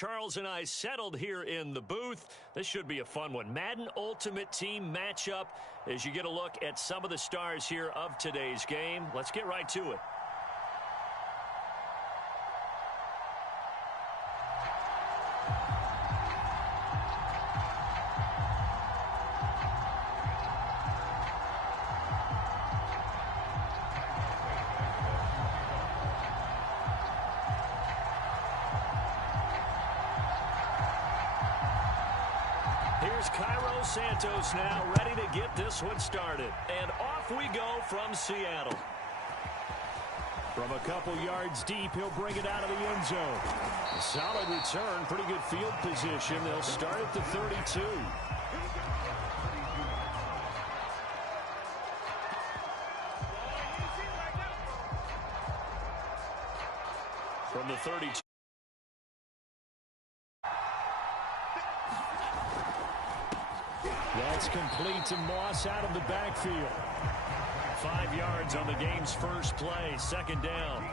Charles and I settled here in the booth. This should be a fun one. Madden Ultimate Team matchup as you get a look at some of the stars here of today's game. Let's get right to it. Here's Cairo Santos now ready to get this one started. And off we go from Seattle. From a couple yards deep, he'll bring it out of the end zone. A solid return, pretty good field position. They'll start at the 32. From the 32. That's complete to Moss out of the backfield. 5 yards on the game's first play, second down.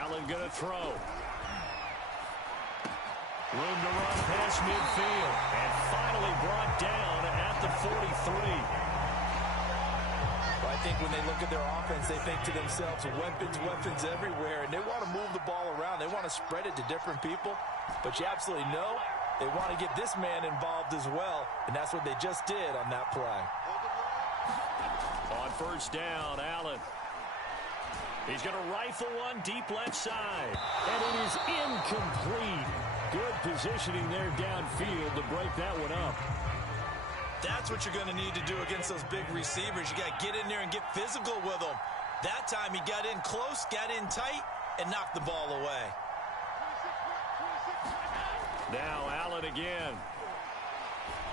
Allen gonna throw. Room to run past midfield. And finally brought down at the 43. I think when they look at their offense, they think to themselves, weapons everywhere, and they want to move the ball around. They want to spread it to different people, but you absolutely know they want to get this man involved as well, and that's what they just did on that play. On first down, Allen. He's going to rifle one deep left side, and it is incomplete. Good positioning there downfield to break that one up. That's what you're going to need to do against those big receivers. You got to get in there and get physical with them. That time he got in close, got in tight, and knocked the ball away. Now Allen again.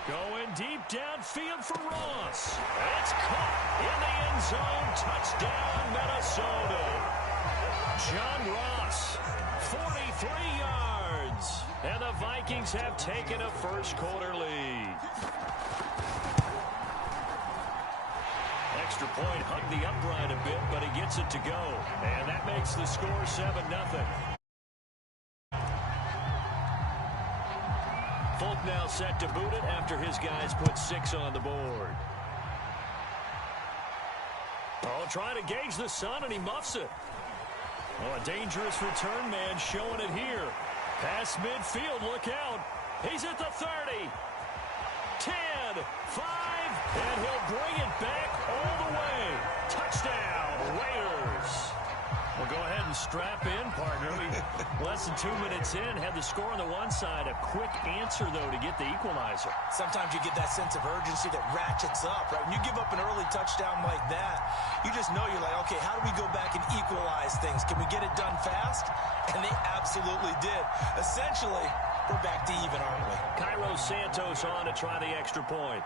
Going deep downfield for Ross. It's caught in the end zone. Touchdown, Minnesota. John Ross, 43 yards. And the Vikings have taken a first quarter lead. Extra point hugged the upright a bit, but he gets it to go. And that makes the score 7-0. Folk now set to boot it after his guys put 6 on the board. Oh, trying to gauge the sun, and he muffs it. Oh, a dangerous return man showing it here. Past midfield, look out. He's at the 30. 10, 5, and he'll bring it back all the way. Touchdown, Raiders. Well, go ahead and strap in, partner. Less than 2 minutes in, had the score on the one side. A quick answer, though, to get the equalizer. Sometimes you get that sense of urgency that ratchets up, right? When you give up an early touchdown like that, you just know you're like, okay, how do we go back and equalize things? Can we get it done fast? And they absolutely did. Essentially, we're back to even, aren't we? Cairo Santos on to try the extra point.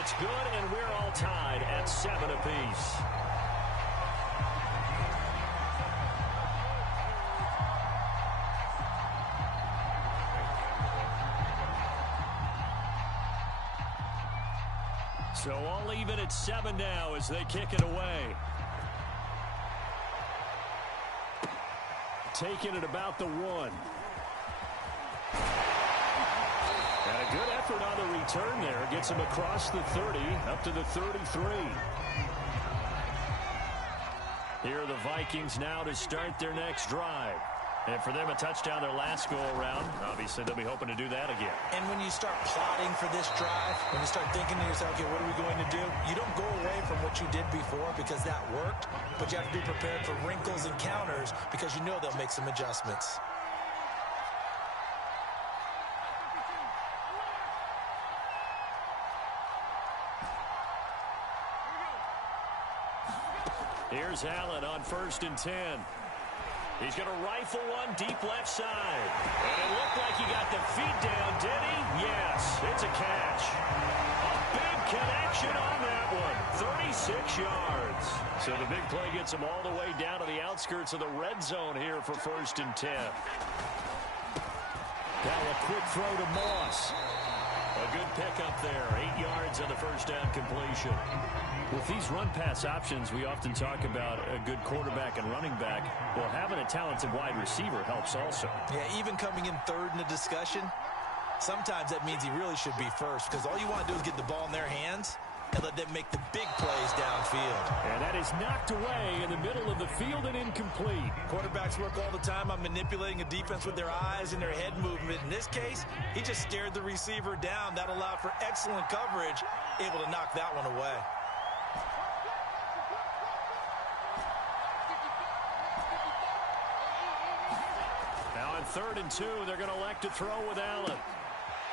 It's good, and we're all tied at 7 apiece. So all even at 7 now as they kick it away. Taking it about the 1. And a good effort on the return there. Gets him across the 30, up to the 33. Here are the Vikings now to start their next drive. And for them, a touchdown their last go-around. Obviously, they'll be hoping to do that again. And when you start plotting for this drive, when you start thinking to yourself, okay, what are we going to do? You don't go away from what you did before because that worked, but you have to be prepared for wrinkles and counters because you know they'll make some adjustments. Here's Allen on 1st and 10. He's going to rifle one deep left side. And it looked like he got the feet down, did he? Yes, it's a catch. completion on that one. 36 yards. So the big play gets him all the way down to the outskirts of the red zone here for 1st and 10. Now a quick throw to Moss. A good pickup there. 8 yards on the first down completion. With these run-pass options, we often talk about a good quarterback and running back. Well, having a talented wide receiver helps also. Yeah, even coming in third in the discussion, sometimes that means he really should be first, because all you want to do is get the ball in their hands and let them make the big plays downfield. And that is knocked away in the middle of the field and incomplete. Quarterbacks work all the time on manipulating a defense with their eyes and their head movement. In this case, he just stared the receiver down. That allowed for excellent coverage, able to knock that one away. Now on 3rd and 2, they're going to elect to throw with Allen.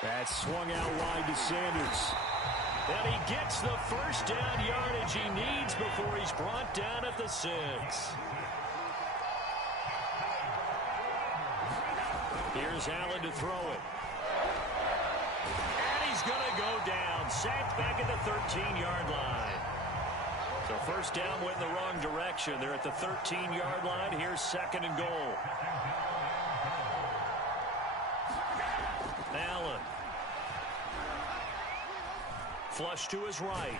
That swung out wide to Sanders. And he gets the first down yardage he needs before he's brought down at the 6. Here's Allen to throw it. And he's going to go down. Sacked back at the 13-yard line. So first down went in the wrong direction. They're at the 13-yard line. Here's 2nd and goal. Allen. Flush to his right.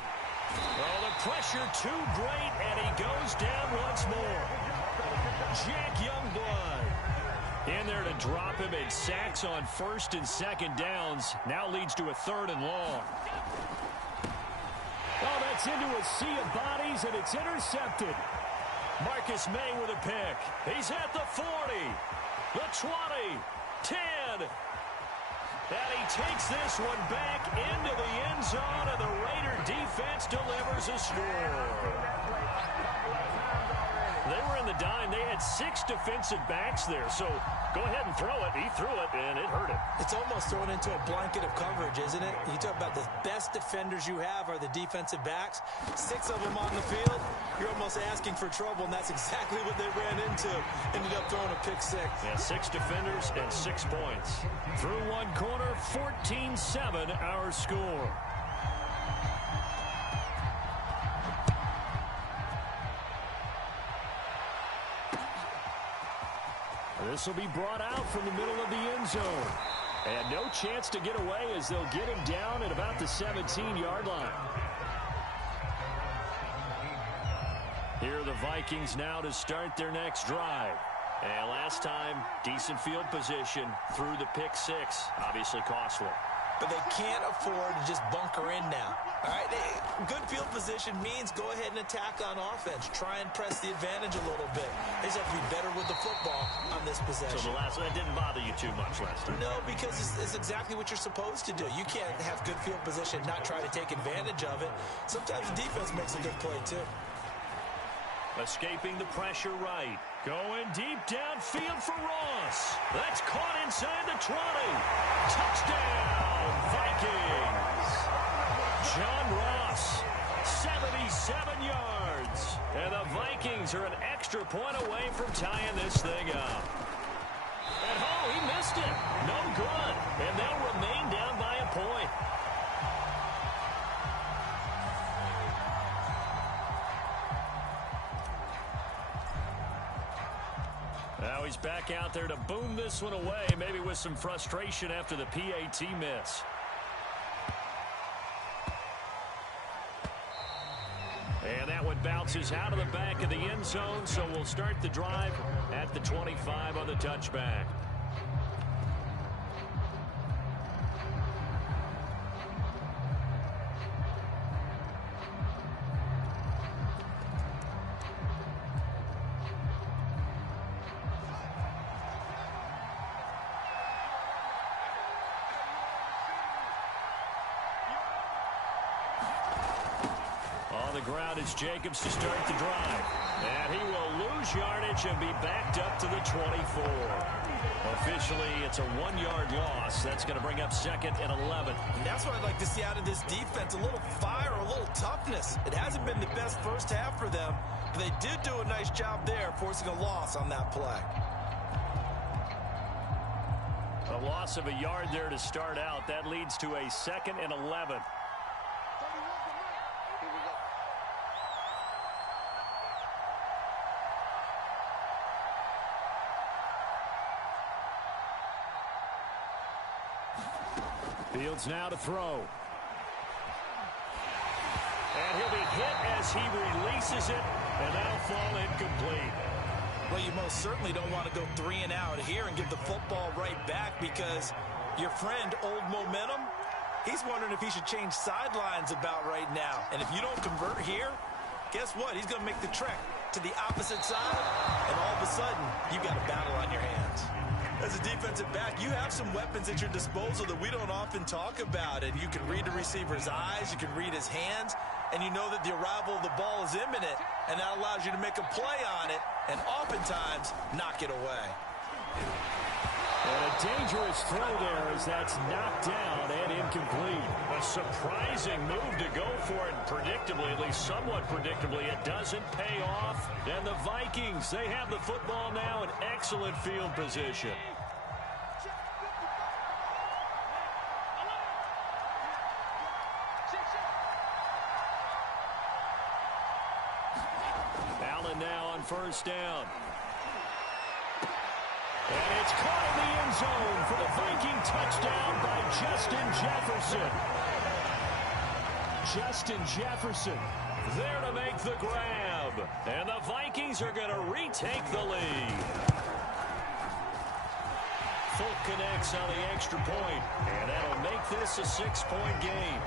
Oh, the pressure too great, and he goes down once more. Jack Youngblood in there to drop him, and sacks on 1st and 2nd downs. Now leads to a 3rd and long. Oh, that's into a sea of bodies, and it's intercepted. Marcus May with a pick. He's at the 40, the 20, 10. And he takes this one back into the end zone, and the Raider defense delivers a score. They were in the dime. They had 6 defensive backs there, so go ahead and throw it. He threw it, and it hurt him. It's almost thrown into a blanket of coverage, isn't it? You talk about the best defenders you have are the defensive backs. 6 of them on the field, you're almost asking for trouble, and that's exactly what they ran into. Ended up throwing a pick 6. Yeah, 6 defenders and 6 points. Through one corner, 14-7 our score. This will be brought out from the middle of the end zone. And no chance to get away as they'll get him down at about the 17-yard line. Here are the Vikings now to start their next drive. And last time, decent field position through the pick 6. Obviously costly. But they can't afford to just bunker in now. All right, good field position means go ahead and attack on offense. Try and press the advantage a little bit. They just have to be better with the football on this possession. So the last one, that didn't bother you too much last time? No, because it's exactly what you're supposed to do. You can't have good field position, not try to take advantage of it. Sometimes the defense makes a good play, too. Escaping the pressure right. Going deep downfield for Ross. That's caught inside the 20. Touchdown, Vikings. John Ross, 77 yards. And the Vikings are an extra point away from tying this thing up. And oh, he missed it. No good. And they'll remain down by a point. Now he's back out there to boom this one away, maybe with some frustration after the PAT miss. And that one bounces out of the back of the end zone, so we'll start the drive at the 25 on the touchback. Ground is Jacobs to start the drive. And he will lose yardage and be backed up to the 24. Officially, it's a 1-yard loss. That's going to bring up 2nd and 11. And that's what I'd like to see out of this defense, a little fire, a little toughness. It hasn't been the best first half for them, but they did do a nice job there, forcing a loss on that play. A loss of a yard there to start out. That leads to a 2nd and 11. Fields now to throw. And he'll be hit as he releases it, and that'll fall incomplete. Well, you most certainly don't want to go 3 and out here and give the football right back, because your friend, Old Momentum, he's wondering if he should change sidelines about right now. And if you don't convert here, guess what? He's going to make the trek to the opposite side, and all of a sudden, you've got a battle on your hands. As a defensive back, you have some weapons at your disposal that we don't often talk about. And you can read the receiver's eyes, you can read his hands, and you know that the arrival of the ball is imminent, and that allows you to make a play on it and oftentimes knock it away. And a dangerous throw there as that's knocked down and incomplete. A surprising move to go for it, and predictably, at least somewhat predictably, it doesn't pay off. And the Vikings, they have the football now in excellent field position. Allen now on first down. And it's caught in the end zone for the Viking touchdown by Justin Jefferson. Justin Jefferson there to make the grab. And the Vikings are going to retake the lead. Folk connects on the extra point, and that'll make this a 6-point game.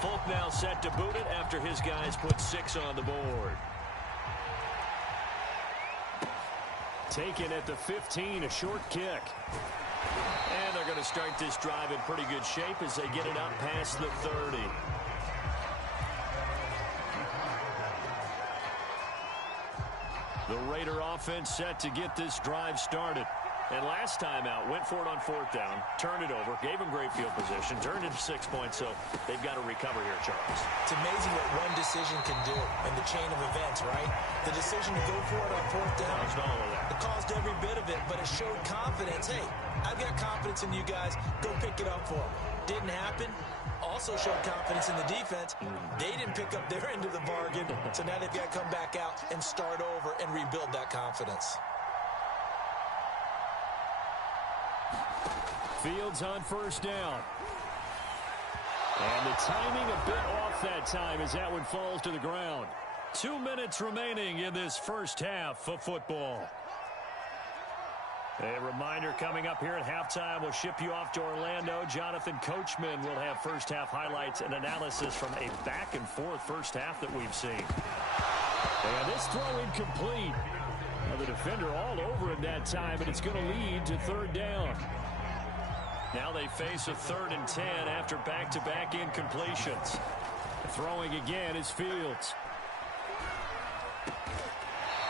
Folk now set to boot it after his guys put 6 on the board. Taken at the 15, a short kick. And they're going to start this drive in pretty good shape as they get it up past the 30. The Raider offense set to get this drive started. And last time out, went for it on 4th down, turned it over, gave them great field position, turned it 6 points, so they've got to recover here, Charles. It's amazing what one decision can do in the chain of events, right? The decision to go for it on 4th down, it caused every bit of it, but it showed confidence. Hey, I've got confidence in you guys. Go pick it up for them. Didn't happen. Also showed confidence in the defense. They didn't pick up their end of the bargain, so now they've got to come back out and start over and rebuild that confidence. Fields on first down. And the timing a bit off that time as that one falls to the ground. 2 minutes remaining in this first half of football. A reminder coming up here at halftime, we'll ship you off to Orlando. Jonathan Coachman will have first half highlights and analysis from a back and forth first half that we've seen. And this throw incomplete. Well, the defender all over him that time, and it's going to lead to 3rd down. Now they face a 3rd and 10 after back-to-back incompletions. Throwing again is Fields.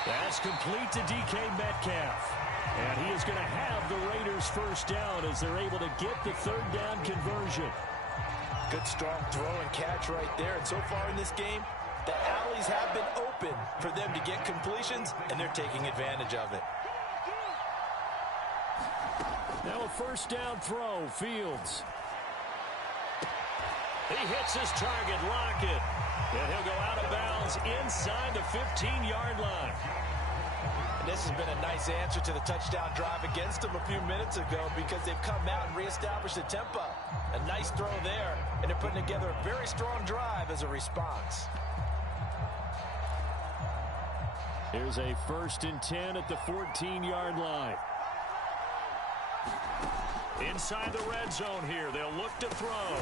That's complete to DK Metcalf. And he is going to have the Raiders first down as they're able to get the 3rd down conversion. Good strong throw and catch right there. And so far in this game, the alleys have been open for them to get completions, and they're taking advantage of it. Now a first down throw, Fields. He hits his target, Lockett. And he'll go out of bounds inside the 15-yard line. And this has been a nice answer to the touchdown drive against them a few minutes ago, because they've come out and reestablished the tempo. A nice throw there, and they're putting together a very strong drive as a response. Here's a 1st and 10 at the 14-yard line. Inside the red zone here, they'll look to throw.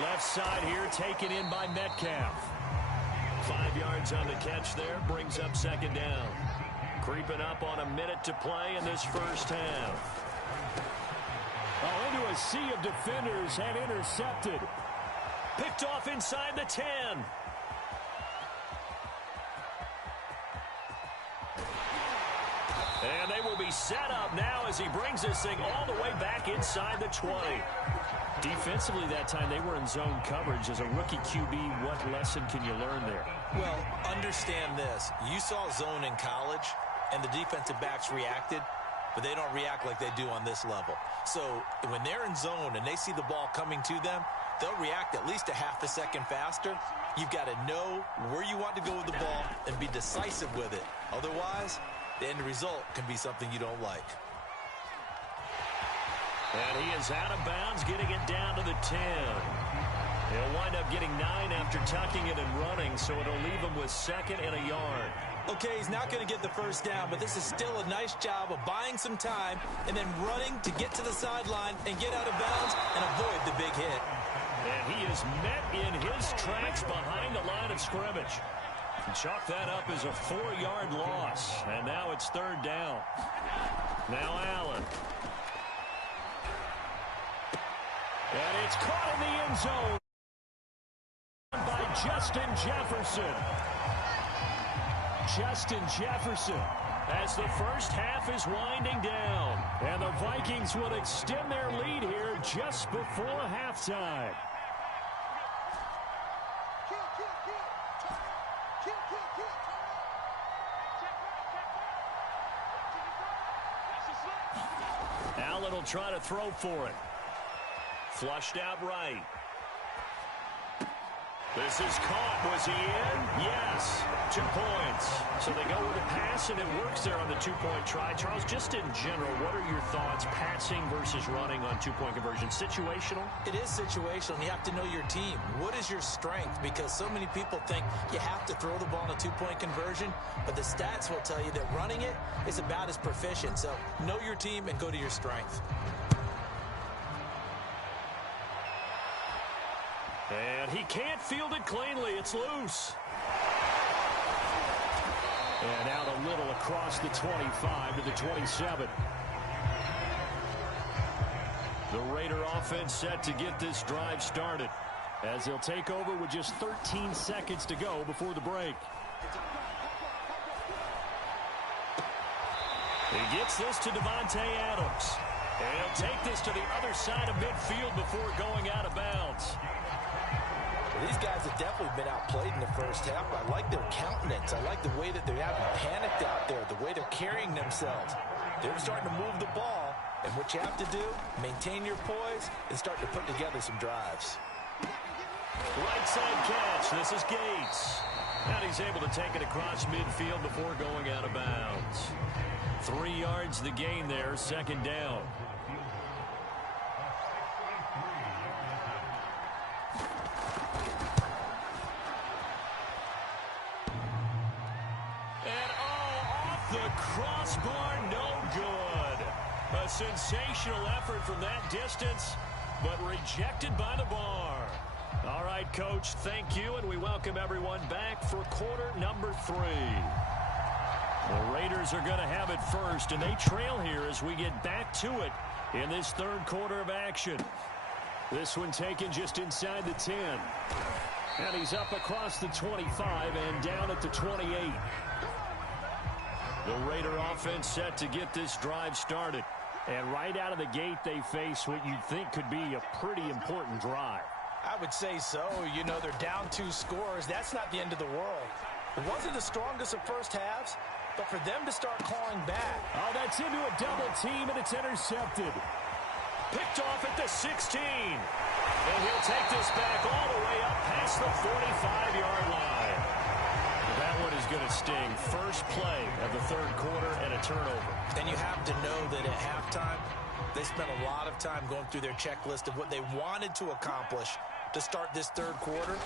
Left side here taken in by Metcalf. 5 yards on the catch there, brings up 2nd down. Creeping up on a minute to play in this first half. Oh, into a sea of defenders and intercepted. Picked off inside the 10. And they will be set up now as he brings this thing all the way back inside the 20. Defensively that time, they were in zone coverage. As a rookie QB, what lesson can you learn there? Well, understand this. You saw zone in college. and the defensive backs reacted, but they don't react like they do on this level. So when they're in zone and they see the ball coming to them, they'll react at least a half a second faster. You've got to know where you want to go with the ball and be decisive with it. Otherwise, the end result can be something you don't like. And he is out of bounds, getting it down to the 10. He'll wind up getting 9 after tucking it and running, so it'll leave him with 2nd and a yard. Okay, he's not going to get the first down, but this is still a nice job of buying some time and then running to get to the sideline and get out of bounds and avoid the big hit. And he is met in his tracks behind the line of scrimmage. Chalk that up as a 4-yard loss, and now it's 3rd down. Now Allen. And it's caught in the end zone by Justin Jefferson. Justin Jefferson as the first half is winding down. And the Vikings will extend their lead here just before halftime. Allen will try to throw for it. Flushed out right. This is caught. Was he in? Yes. 2 points. So they go with a pass, and it works there on the 2-point try. Charles, just in general, what are your thoughts, passing versus running on 2-point conversion? Situational? It is situational. You have to know your team. What is your strength? Because so many people think you have to throw the ball in a 2-point conversion, but the stats will tell you that running it is about as proficient. So know your team and go to your strength. And he can't field it cleanly. It's loose. And out a little across the 25 to the 27. The Raider offense set to get this drive started as they'll take over with just 13 seconds to go before the break. He gets this to Davante Adams. And he'll take this to the other side of midfield before going out of bounds. These guys have definitely been outplayed in the first half. I like their countenance. I like the way that they haven't panicked out there, the way they're carrying themselves. They're starting to move the ball, and what you have to do, maintain your poise and start to put together some drives. Right side catch. This is Gates. And he's able to take it across midfield before going out of bounds. 3 yards the gain there, 2nd down. Crossbar, no good. A sensational effort from that distance, but rejected by the bar. All right, Coach, thank you, and we welcome everyone back for quarter number 3. The Raiders are going to have it first, and they trail here as we get back to it in this 3rd quarter of action. This one taken just inside the 10. And he's up across the 25 and down at the 28. The Raider offense set to get this drive started. And right out of the gate, they face what you'd think could be a pretty important drive. I would say so. You know, they're down 2 scores. That's not the end of the world. It wasn't the strongest of first halves, but for them to start clawing back. Oh, that's into a double team, and it's intercepted. Picked off at the 16. And he'll take this back all the way up past the 45-yard line. That one is going to sting. First play of the 3rd quarter and a turnover. And you have to know that at halftime, they spent a lot of time going through their checklist of what they wanted to accomplish to start this 3rd quarter.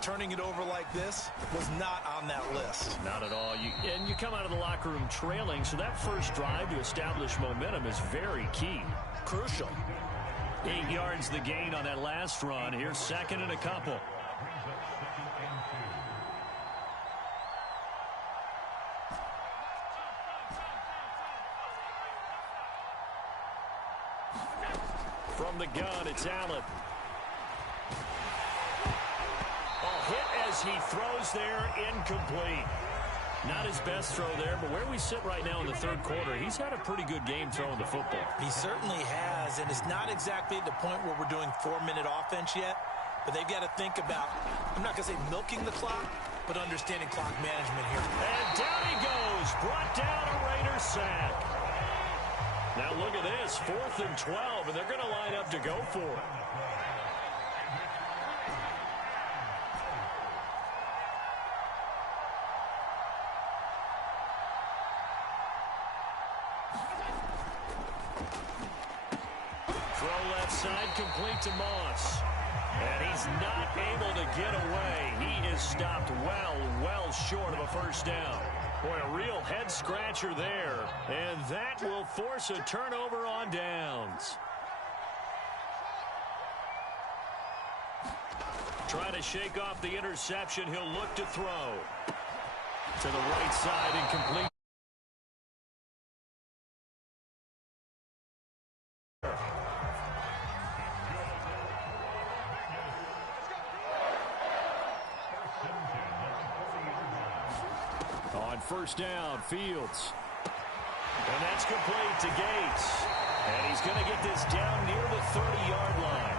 Turning it over like this was not on that list. Not at all. And you come out of the locker room trailing, so that first drive to establish momentum is very key. Crucial. 8 yards the gain on that last run. Here's 2nd and a couple. From the gun, it's Allen. Hit as he throws there, incomplete. Not his best throw there, but where we sit right now in the 3rd quarter, he's had a pretty good game throwing the football. He certainly has, and it's not exactly at the point where we're doing 4-minute offense yet, but they've got to think about, I'm not going to say milking the clock, but understanding clock management here. And down he goes, brought down, a Raiders sack. Now look at this, 4th and 12, and they're going to line up to go for it. Throw left side, complete to Moss. And he's not able to get away. He is stopped well short of a first down. Boy, a real head-scratcher there. And that will force a turnover on downs. Trying to shake off the interception. He'll look to throw. To the right side, incomplete. First down, Fields. And that's complete to Gates. And he's going to get this down near the 30-yard line.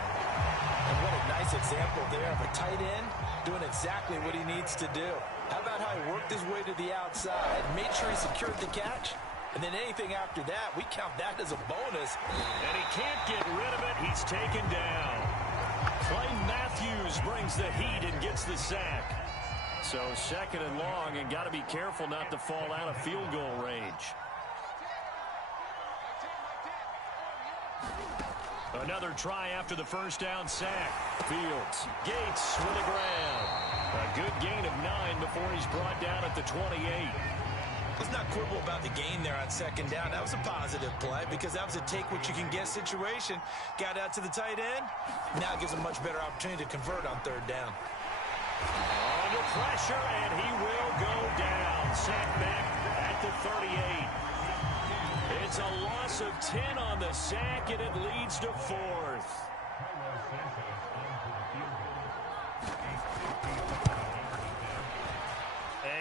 And what a nice example there of a tight end doing exactly what he needs to do. How about how he worked his way to the outside, made sure he secured the catch, and then anything after that, we count that as a bonus. And he can't get rid of it. He's taken down. Clay Matthews brings the heat and gets the sack. So 2nd and long, and got to be careful not to fall out of field goal range. Another try after the first down sack. Fields, Gates with a grab. A good gain of 9 before he's brought down at the 28. Let's not quibble about the gain there on 2nd down. That was a positive play because that was a take-what-you-can-get situation. Got out to the tight end. Now gives him much better opportunity to convert on 3rd down. Under pressure, and he will go down. Sacked back at the 38. It's a loss of 10 on the sack, and it leads to 4th.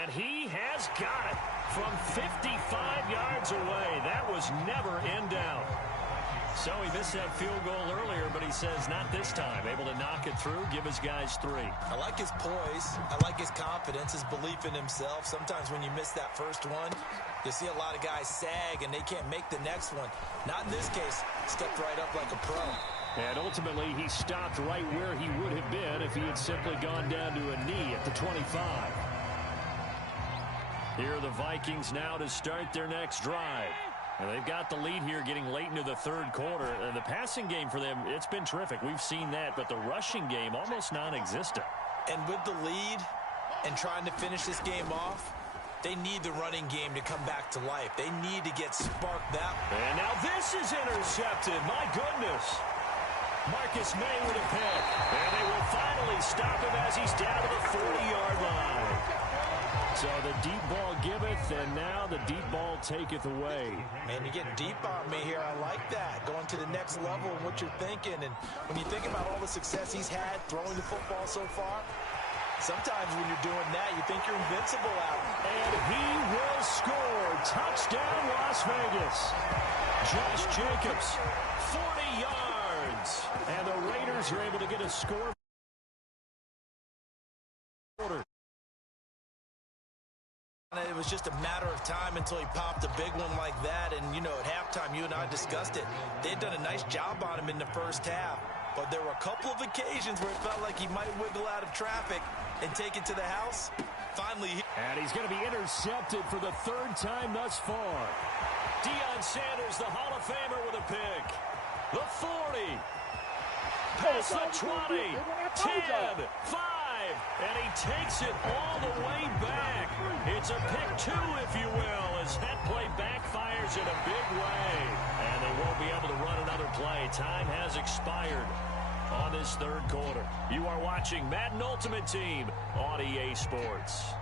And he has got it from 55 yards away. That was never in doubt. So he missed that field goal earlier, but he says not this time. Able to knock it through, give his guys 3. I like his poise. I like his confidence, his belief in himself. Sometimes when you miss that first one, you see a lot of guys sag and they can't make the next one. Not in this case. Stepped right up like a pro. And ultimately, he stopped right where he would have been if he had simply gone down to a knee at the 25. Here are the Vikings now to start their next drive. And they've got the lead here getting late into the 3rd quarter. And the passing game for them, it's been terrific. We've seen that, but the rushing game almost non-existent. And with the lead and trying to finish this game off, they need the running game to come back to life. They need to get sparked that. And now this is intercepted. My goodness. Marcus May with a pick. And they will finally stop him as he's down to the 40-yard line. So the deep ball giveth, and now the deep ball taketh away. Man, you're getting deep on me here. I like that. Going to the next level and what you're thinking. And when you think about all the success he's had throwing the football so far, sometimes when you're doing that, you think you're invincible out. And he will score. Touchdown, Las Vegas. Josh Jacobs, 40 yards. And the Raiders are able to get a score. It was just a matter of time until he popped a big one like that. And, you know, at halftime, you and I discussed it. They'd done a nice job on him in the first half. But there were a couple of occasions where it felt like he might wiggle out of traffic and take it to the house. Finally. And he's going to be intercepted for the 3rd time thus far. Deion Sanders, the Hall of Famer, with a pick. The 40. Past the 20. 10. 5. And he takes it all the way back. It's a pick 2, if you will, as that play backfires in a big way. And they won't be able to run another play. Time has expired on this 3rd quarter. You are watching Madden Ultimate Team on EA Sports.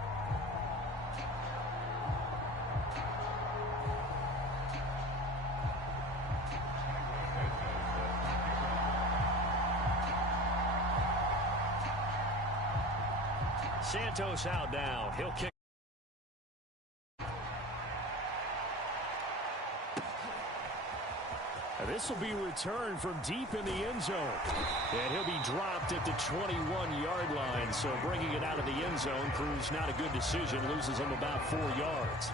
Santos out now. He'll kick. This will be returned from deep in the end zone. And he'll be dropped at the 21-yard line. So bringing it out of the end zone proves not a good decision. Loses him about 4 yards.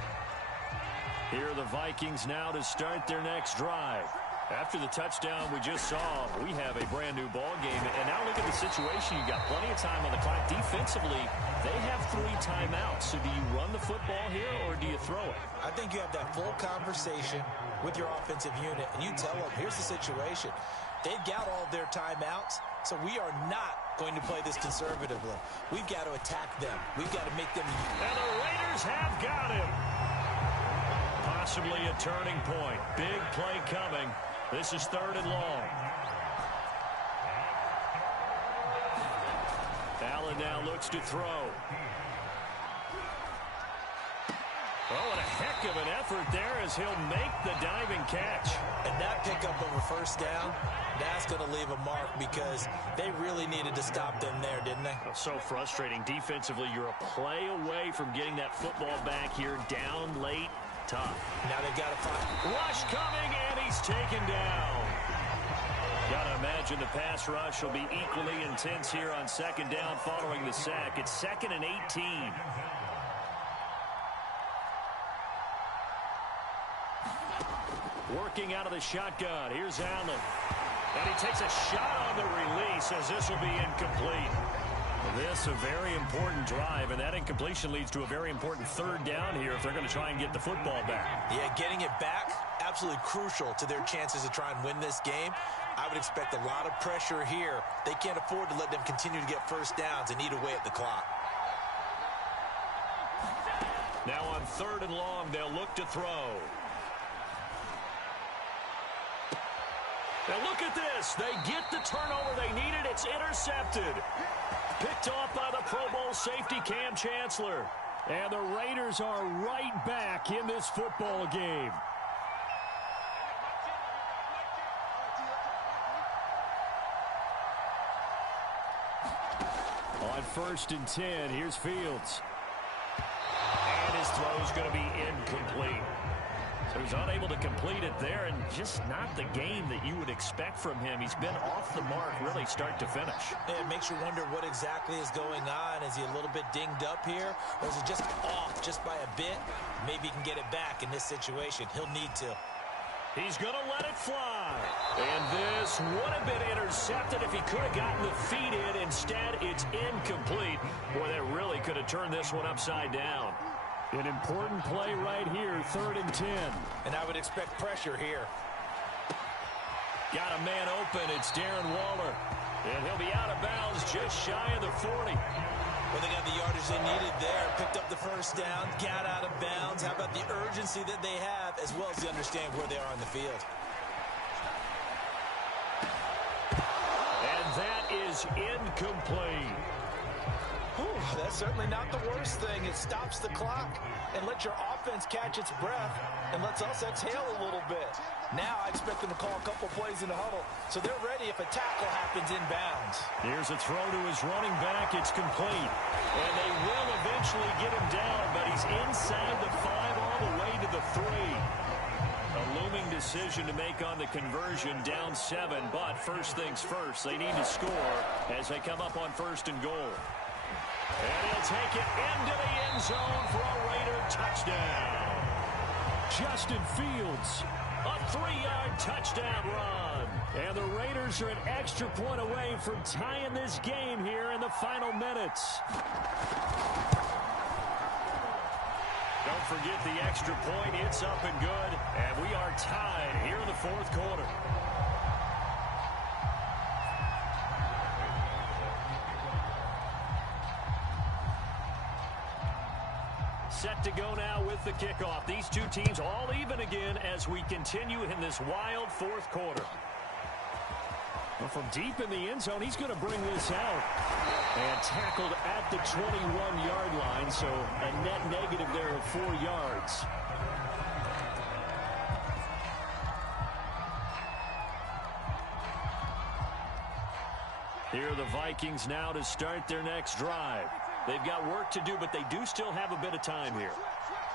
Here are the Vikings now to start their next drive. After the touchdown we just saw, we have a brand new ball game. And now look at the situation. You got plenty of time on the clock. Defensively, they have 3 timeouts. So do you run the football here or do you throw it? I think you have that full conversation with your offensive unit, and you tell them, here's the situation. They've got all their timeouts, so we are not going to play this conservatively. We've got to attack them. We've got to make them. And the Raiders have got him. Possibly a turning point. Big play coming. This is 3rd and long. Allen now looks to throw. Oh, and a heck of an effort there as he'll make the diving catch. And that pickup of a first down, that's going to leave a mark because they really needed to stop them there, didn't they? So frustrating. Defensively, you're a play away from getting that football back here down late. Tough. Now they've got to find. Rush coming, and he's taken down. Got to imagine the pass rush will be equally intense here on 2nd down following the sack. It's 2nd and 18. Working out of the shotgun. Here's Allen. And he takes a shot on the release as this will be incomplete. This a very important drive, and that incompletion leads to a very important 3rd down here if they're going to try and get the football back. Yeah, getting it back, absolutely crucial to their chances to try and win this game. I would expect a lot of pressure here. They can't afford to let them continue to get first downs and eat away at the clock. Now on 3rd and long, they'll look to throw. Now look at this. They get the turnover they needed. It's intercepted. Picked off by the Pro Bowl safety Cam Chancellor. And the Raiders are right back in this football game. On 1st and 10, here's Fields. And his throw's going to be incomplete. So he's unable to complete it there, and just not the game that you would expect from him. He's been off the mark really start to finish. It makes you wonder what exactly is going on. Is he a little bit dinged up here, or is he just off just by a bit? Maybe he can get it back in this situation. He'll need to. He's going to let it fly. And this would have been intercepted if he could have gotten the feet in. Instead, it's incomplete. Boy, that really could have turned this one upside down. An important play right here, 3rd and 10. And I would expect pressure here. Got a man open. It's Darren Waller. And he'll be out of bounds just shy of the 40. Well, they got the yardage they needed there. Picked up the first down, got out of bounds. How about the urgency that they have, as well as they understand where they are on the field. And that is incomplete. Whew, that's certainly not the worst thing. It stops the clock and lets your offense catch its breath and lets us exhale a little bit. Now I expect them to call a couple plays in the huddle, so they're ready if a tackle happens in bounds. Here's a throw to his running back. It's complete. And they will eventually get him down, but he's inside the 5 all the way to the 3. A looming decision to make on the conversion, down 7, but first things first, they need to score as they come up on 1st and goal. And he'll take it into the end zone for a Raider touchdown. Justin Fields, a 3-yard touchdown run. And the Raiders are an extra point away from tying this game here in the final minutes. Don't forget the extra point. It's up and good. And we are tied here in the 4th quarter. Set to go now with the kickoff. These two teams all even again as we continue in this wild 4th quarter. Well, from deep in the end zone, he's going to bring this out. And tackled at the 21-yard line, so a net negative there of 4 yards. Here are the Vikings now to start their next drive. They've got work to do, but they do still have a bit of time here.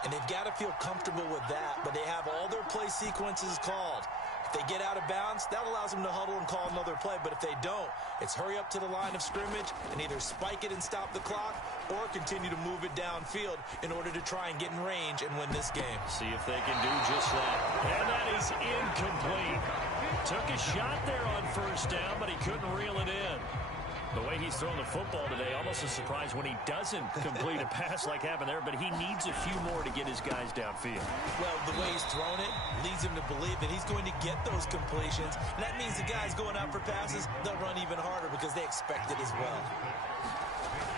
And they've got to feel comfortable with that, but they have all their play sequences called. If they get out of bounds, that allows them to huddle and call another play. But if they don't, it's hurry up to the line of scrimmage and either spike it and stop the clock or continue to move it downfield in order to try and get in range and win this game. See if they can do just that. And that is incomplete. Took a shot there on first down, but he couldn't reel it in. The way he's thrown the football today, almost a surprise when he doesn't complete a pass like happened there, but he needs a few more to get his guys downfield. Well, the way he's thrown it leads him to believe that he's going to get those completions. And that means the guys going out for passes, they'll run even harder because they expect it as well.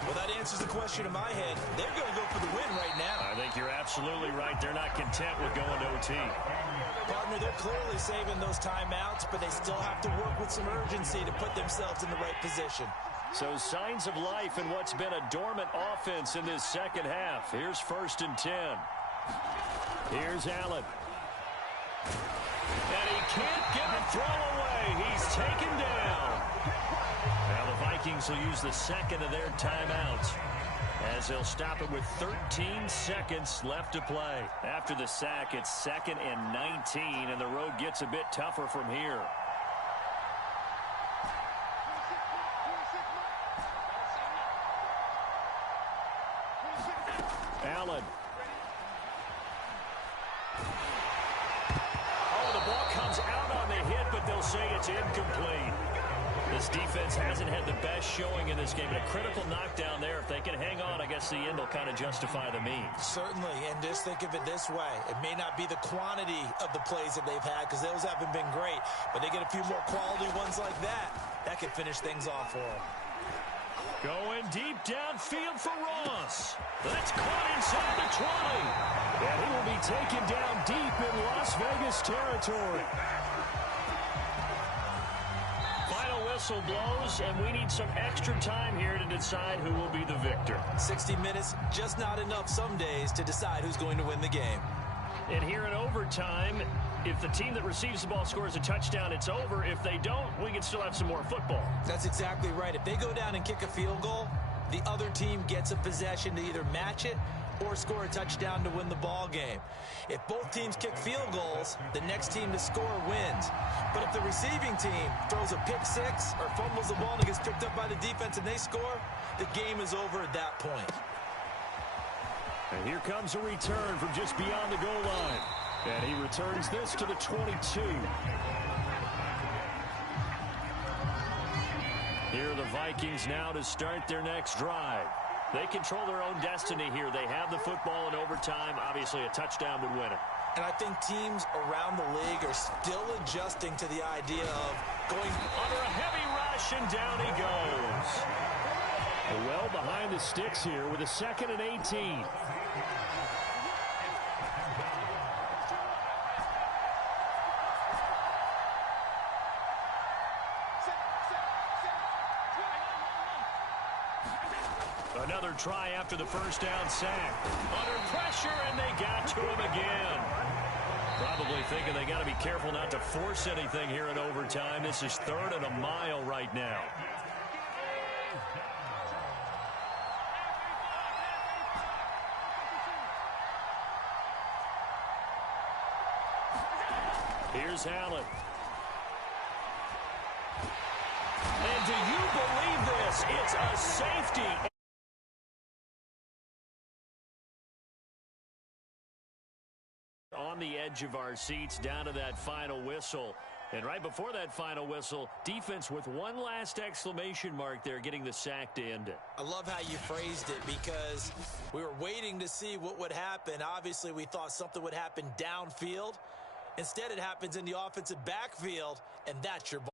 Well, that answers the question in my head. They're going to go for the win right now. I think you're absolutely right. They're not content with going to OT. Partner, they're clearly saving those timeouts, but they still have to work with some urgency to put themselves in the right position. So signs of life in what's been a dormant offense in this second half. Here's 1st and 10. Here's Allen. And he can't get a throw away. He's taken down. Now the Vikings will use the second of their timeouts, as they'll stop it with 13 seconds left to play. After the sack, it's 2nd and 19, and the road gets a bit tougher from here. Allen. Oh, the ball comes out on the hit, but they'll say it's incomplete. This defense hasn't had the best showing in this game. A critical knockdown there. If they can hang on, I guess the end will kind of justify the means. Certainly, and just think of it this way. It may not be the quantity of the plays that they've had, because those haven't been great, but they get a few more quality ones like that. That could finish things off for them. Going deep downfield for Ross. That's caught inside the 20. And he will be taken down deep in Las Vegas territory. Final whistle blows, and we need some extra time here to decide who will be the victor. 60 minutes, just not enough some days to decide who's going to win the game. And here in overtime, if the team that receives the ball scores a touchdown, it's over. If they don't, we can still have some more football. That's exactly right. If they go down and kick a field goal, the other team gets a possession to either match it or score a touchdown to win the ball game. If both teams kick field goals, the next team to score wins. But if the receiving team throws a pick six or fumbles the ball and gets picked up by the defense and they score, the game is over at that point. And here comes a return from just beyond the goal line. And he returns this to the 22. Here are the Vikings now to start their next drive. They control their own destiny here. They have the football in overtime. Obviously, a touchdown would win it. And I think teams around the league are still adjusting to the idea of going under a heavy rush, and down he goes. Well behind the sticks here with a 2nd and 18. Another try after the first down sack. Under pressure, and they got to him again. Probably thinking they got to be careful not to force anything here in overtime. This is 3rd and a mile right now. Here's Allen. And do you believe this? It's a safety. On the edge of our seats, down to that final whistle. And right before that final whistle, defense with one last exclamation mark there, getting the sack to end it. I love how you phrased it, because we were waiting to see what would happen. Obviously, we thought something would happen downfield. Instead, it happens in the offensive backfield, and that's your ball.